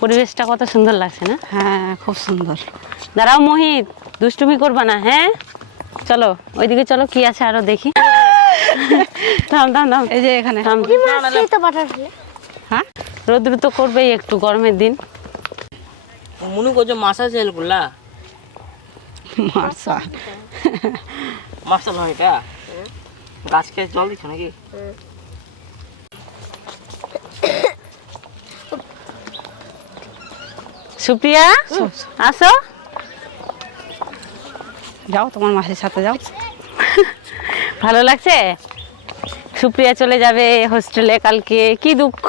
পরিবেশটা কত সুন্দর লাগছে না? হ্যাঁ খুব সুন্দর। দাঁড়াও মোহিত, দুষ্টুমি করবা না, হ্যাঁ? চলো ওইদিকে চলো, কি আছে আরো দেখি। থাম থাম থাম, এই যে এখানে থাম। হ্যাঁ রোদ্র তো করবেই একটু, গরমের দিন। মনে করছো মাছ আছে এলগুলা? মাছা মাছটা নয় এটা, গাছকে জল দিচ্ছ নাকি? সুপ্রিয়া আসো, যাও তোমার মাসির সাথে যাও। ভালো লাগছে? সুপ্রিয়া চলে যাবে হোস্টেলে কালকে, কি দুঃখ।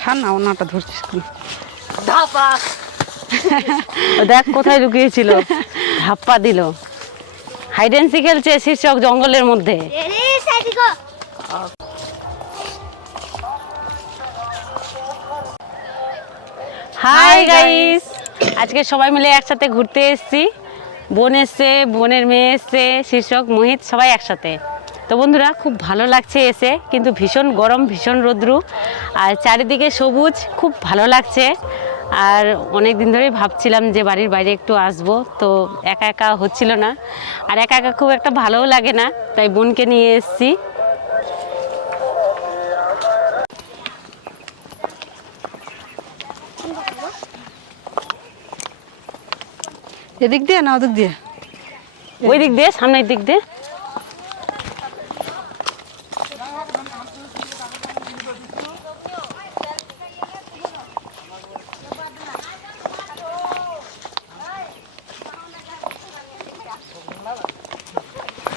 ছাড় না, ওনাটা ধরছিস কেন? দেখ কোথায় লুকিয়েছিল, ধাপ্পা দিল। হাইড এন্ড সিক খেলছে শীর্ষক জঙ্গলের মধ্যে। হাই গাইস, আজকে সবাই মিলে একসাথে ঘুরতে এসেছি। বোন এসছে, বোনের মেয়ে এসছে, শীর্ষক মোহিত, সবাই একসাথে। তো বন্ধুরা খুব ভালো লাগছে এসে, কিন্তু ভীষণ গরম, ভীষণ রৌদ্রু, আর চারিদিকে সবুজ, খুব ভালো লাগছে। আর অনেক দিন ধরেই ভাবছিলাম যে বাড়ির বাইরে একটু আসবো, তো একা একা হচ্ছিল না, আর একা একা খুব একটা ভালোও লাগে না, তাই বোনকে নিয়ে এসেছি। এদিক দিয়ে না ওদিক দিয়ে? ওই দিক দিয়ে, সামনের দিক দিয়ে।